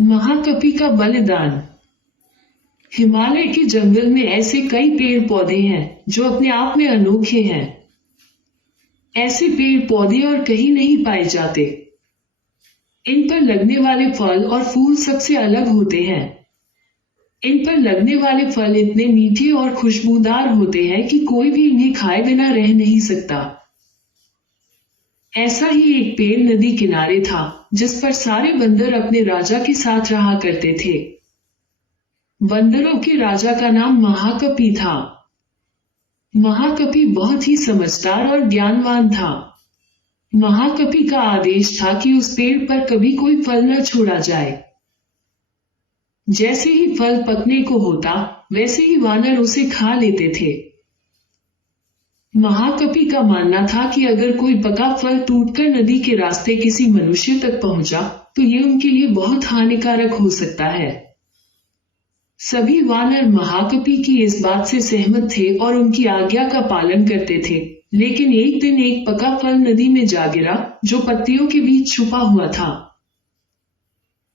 महाकपि का बलिदान। हिमालय के जंगल में ऐसे कई पेड़ पौधे हैं जो अपने आप में अनोखे हैं। ऐसे पेड़ पौधे और कहीं नहीं पाए जाते। इन पर लगने वाले फल और फूल सबसे अलग होते हैं। इन पर लगने वाले फल इतने मीठे और खुशबूदार होते हैं कि कोई भी इन्हें खाए बिना रह नहीं सकता। ऐसा ही एक पेड़ नदी किनारे था, जिस पर सारे बंदर अपने राजा के साथ रहा करते थे। बंदरों के राजा का नाम महाकपि था। महाकपि बहुत ही समझदार और ज्ञानवान था। महाकपि का आदेश था कि उस पेड़ पर कभी कोई फल न छोड़ा जाए। जैसे ही फल पकने को होता, वैसे ही वानर उसे खा लेते थे। महाकपि का मानना था कि अगर कोई पका फल टूटकर नदी के रास्ते किसी मनुष्य तक पहुंचा, तो ये उनके लिए बहुत हानिकारक हो सकता है। सभी वानर महाकपि की इस बात से सहमत थे और उनकी आज्ञा का पालन करते थे। लेकिन एक दिन एक पका फल नदी में जा गिरा, जो पत्तियों के बीच छुपा हुआ था।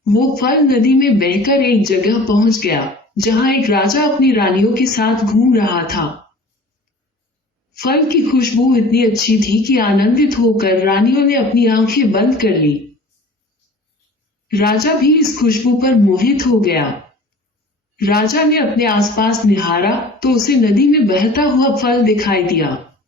वो फल नदी में बहकर एक जगह पहुंच गया, जहां एक राजा अपनी रानियों के साथ घूम रहा था। फल की खुशबू इतनी अच्छी थी कि आनंदित होकर रानियों ने अपनी आंखें बंद कर ली। राजा भी इस खुशबू पर मोहित हो गया। राजा ने अपने आसपास निहारा तो उसे नदी में बहता हुआ फल दिखाई दिया।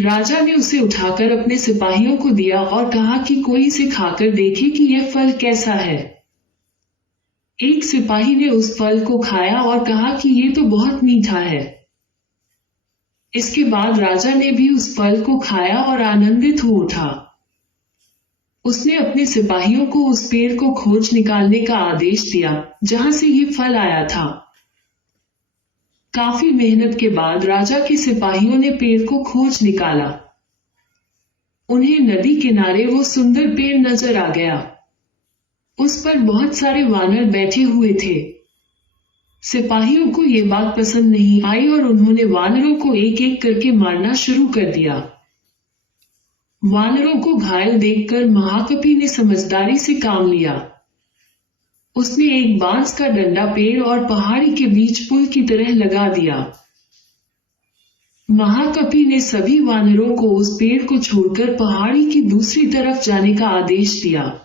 राजा ने उसे उठाकर अपने सिपाहियों को दिया और कहा कि कोई इसे खाकर देखे कि यह फल कैसा है। एक सिपाही ने उस फल को खाया और कहा कि यह तो बहुत मीठा है। इसके बाद राजा ने भी उस फल को खाया और आनंदित हो उठा। उसने अपने सिपाहियों को उस पेड़ को खोज निकालने का आदेश दिया, जहां से ये फल आया था। काफी मेहनत के बाद राजा के सिपाहियों ने पेड़ को खोज निकाला। उन्हें नदी किनारे वो सुंदर पेड़ नजर आ गया। उस पर बहुत सारे वानर बैठे हुए थे। सिपाहियों को ये बात पसंद नहीं आई और उन्होंने वानरों को एक एक करके मारना शुरू कर दिया। वानरों को घायल देखकर महाकपि ने समझदारी से काम लिया। उसने एक बांस का डंडा पेड़ और पहाड़ी के बीच पुल की तरह लगा दिया। महाकपि ने सभी वानरों को उस पेड़ को छोड़कर पहाड़ी की दूसरी तरफ जाने का आदेश दिया।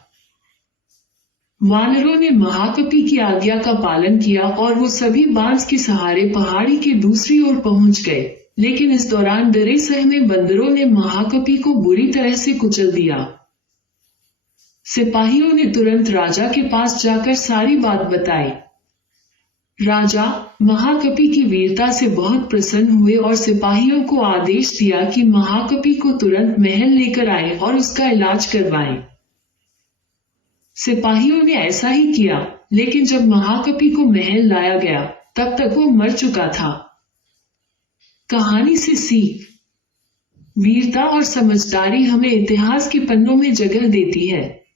वानरों ने महाकपि की आज्ञा का पालन किया और वो सभी बांस के सहारे पहाड़ी के दूसरी ओर पहुंच गए। लेकिन इस दौरान डरे सहमे बंदरों ने महाकपि को बुरी तरह से कुचल दिया। सिपाहियों ने तुरंत राजा के पास जाकर सारी बात बताई। राजा महाकपि की वीरता से बहुत प्रसन्न हुए और सिपाहियों को आदेश दिया कि महाकपि को तुरंत महल लेकर आए और उसका इलाज करवाएं। सिपाहियों ने ऐसा ही किया, लेकिन जब महाकपि को महल लाया गया, तब तक वो मर चुका था। कहानी से सीख। वीरता और समझदारी हमें इतिहास के पन्नों में जगह देती है।